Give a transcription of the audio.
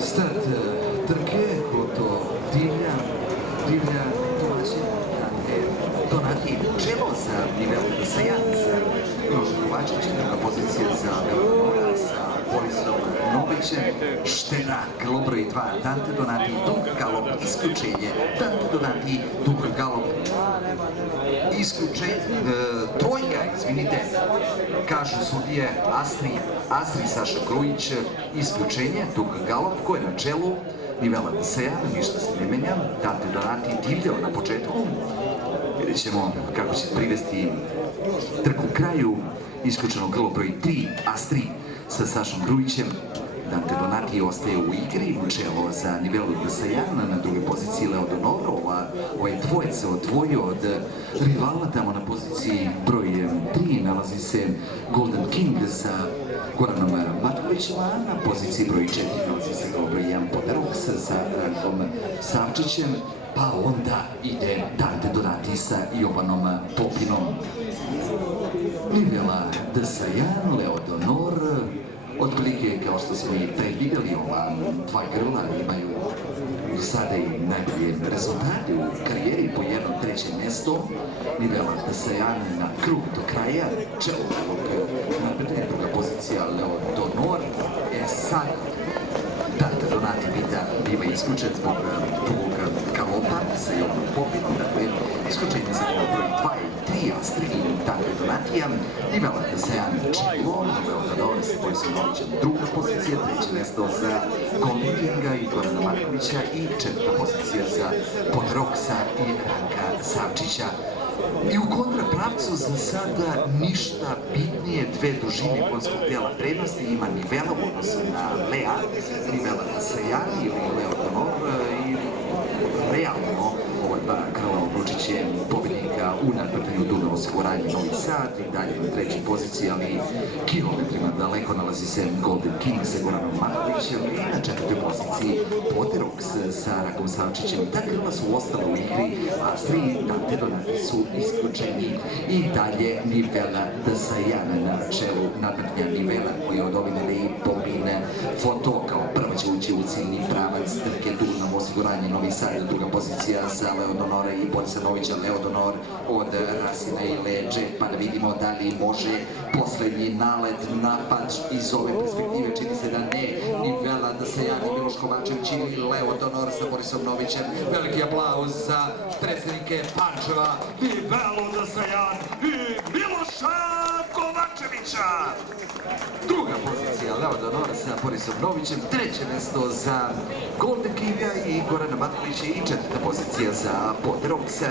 Start trke koto divlja domaćina Donati čelo za nivelom Sajanca. Miloš Kovačić na pozicije za Beograd sa Borisom Novićem. Šteta, krilo broj 2, Dante Donati, dug galop, isključenje. Dante Donati, dug galop, isključenje. Trojka, izvinite, kažu sudije Astri Saša Grujić, isključenje, dug galop, ko je na čelu. Nivela Sajan, ništa se ne menja. Dante Donati divljao na početku. Vidjet ćemo kako će privesti trku kraju. Isključeno grlo broj 3, Astri sa Sašom Grujićem. Dante Donati ostaje u igri, čelo za Nivelu Sajan, na drugoj poziciji Leo Donoro. Ovaj dvojec se odvojio od rivala, tamo na poziciji broj 3 nalazi se Golden King sa Goranom Matkovićem, a na poziciji broj 4 nalazi se broj 1 Poderox sa Rankom Savčićem, pa onda ide Dante Donati sa Jovanom Popinom. Nivela Sajan, Leo Donor, otprilike kao što smo i predvideli, ova dva grla imaju do sada i najbolje rezultate u karijeri, po jednom trećem mjesto. Nivela Sajan na krug do kraja, čelo napredne, druga pozicija Leo Donor. Sad Dante Donati biva isključen zbog drugog galopa sa Jovanom Popinom, dakle isključenje za broj 2 i 3, Astri Dante Donatija. Nivela Sajan čelo, Leo Donor sa Borisom Novićem druga pozicija, treće mjesto za Golden Kinga i Gorana Markovića i četvrta pozicija za Poderoxa i Ranka Savčića. I u kontrapravcu za sada ništa bitnije, dve dužine konjskog tela prednosti ima Nivela u odnosu na Lea, Nivela Sajan ili Leo Donor, i realno ova dva krila obručit će pobednika u nadmetanju Dunav osiguranje Novi Sad i dalje na trećoj poziciji, ali kilometrima daleko nalazi se Golden King sa Goranom Markovićem i na četvrtoj poziciji Poderox sa Rankom Savčićem. Ta krila su ostala u igri, a Astri Dante Donati su isključeni. I dalje Nivela Sajan na čelu nadmetanja. Nivela koji od Ovinele i Popine foto kao prva će ući u ciljni pravac trke Dunav osiguranje Novi Sad, druga pozicija za Leo Donora i Borisa Novića. Leo Donor od Rasina i Leđe, pa da vidimo da li može poslednji nalet, napad iz ove perspektive, čini se da ne. Nivela Sajan i Miloš Kovačević ili Leo Donor sa Borisom Novićem. Veliki aplauz za predsednike Pančeva, Nivelu Sajan i Miloša Kovačevića. Druga pozicija Leo Donor sa Borisom Novićem, treće mesto za Golden Kinga i Gorana Matkovića i četvrta pozicija za Poderoxa.